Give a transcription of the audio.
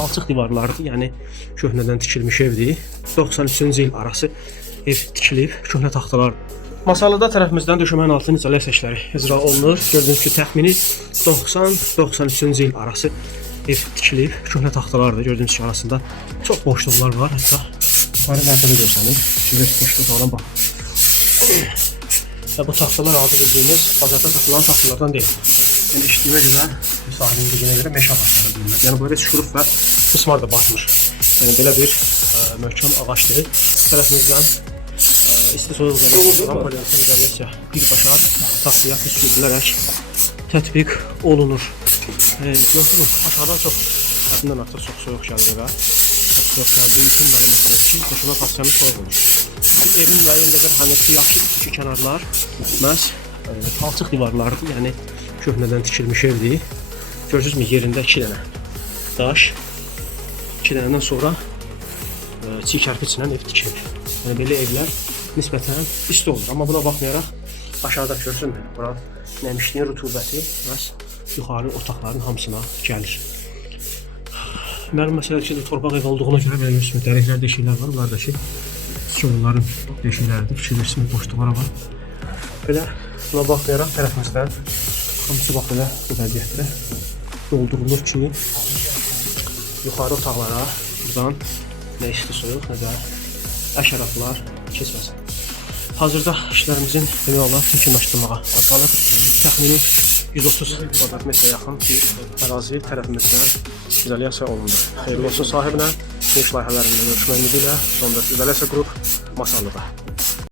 Alçıq divarlardır, yəni köhnədən tikilmiş evdir. 93-cü il arası ev tikilib, köhnə taxtalar. Masalıda tərəfimizdən döşəmənin altının izolyasiya işləri icra olunur. Gördüyünüz kimi təxmini 90-93-cü il arası ev tikilib, köhnə taxtalardır. Gördüyünüz kimi arasında çox boşluqlar var. Hətta yuxarı mərtəbə görsəniz, sizə boşluq olan bax. Və bu taxtalar adı bildiyimiz bazarda satılan taxtalardan deyil. Yəni eşitdiyimə görə, sahibinin dediyinə görə meşə ağacları deyirlər. Yəni burada şuruf və qısmar da batmış. Yəni belə bir möhkəm ağacdır. Tərəfimizdən isti soyuq gələn polietilen izolyasiya birbaşa taxtaya sürülərək tətbiq olunur. Gördünüz, aşağıdan çox, həddindən artıq çox soyuq gəlir evə. Soyuq gəldiyi üçün məlumat ki, döşəmə taxtası soyuq olur. Evin müəyyən qədər hənəsi yaxşı iki kənarlar məhz alçıq divarlardır, yəni köhnədən tikilmiş evdir. Görürsünüzmü, yerində 2 dənə daş, 2 dənədən sonra çiğ kərpiçlə ev tikilir. Yəni belə evlər nisbətən isti olur. Amma buna baxmayaraq aşağıda görürsünüzmü, bura nəmişliyin rütubəti məhz yuxarı otaqların hamısına gəlir. Mənim məsələdir ki, torpaq ev olduğuna görə verilmiş dərəklər, deşiklər var. Bunlar da ki, çubuqların deşikləridir. Fikirləşsin, boşluqlara var. Belə buna baxmayaraq tərəfimizdən hamısı bax belə bu vəziyyətdə doldurulur ki, yuxarı otaqlara buradan nə isti soyuq, nə də əşaraflar keçməsin. Hazırda işlərimizin demək olar yekunlaşdırmağa az qalır. Təxmini 130 kvadrat metrə yaxın bir ərazi tərəfimizdən izolyasiya olundu. Xeyirli olsun sahibinə, iş layihələrində görüşmək ümidi ilə Son 4 İzolyasiya Qrup Masallıda.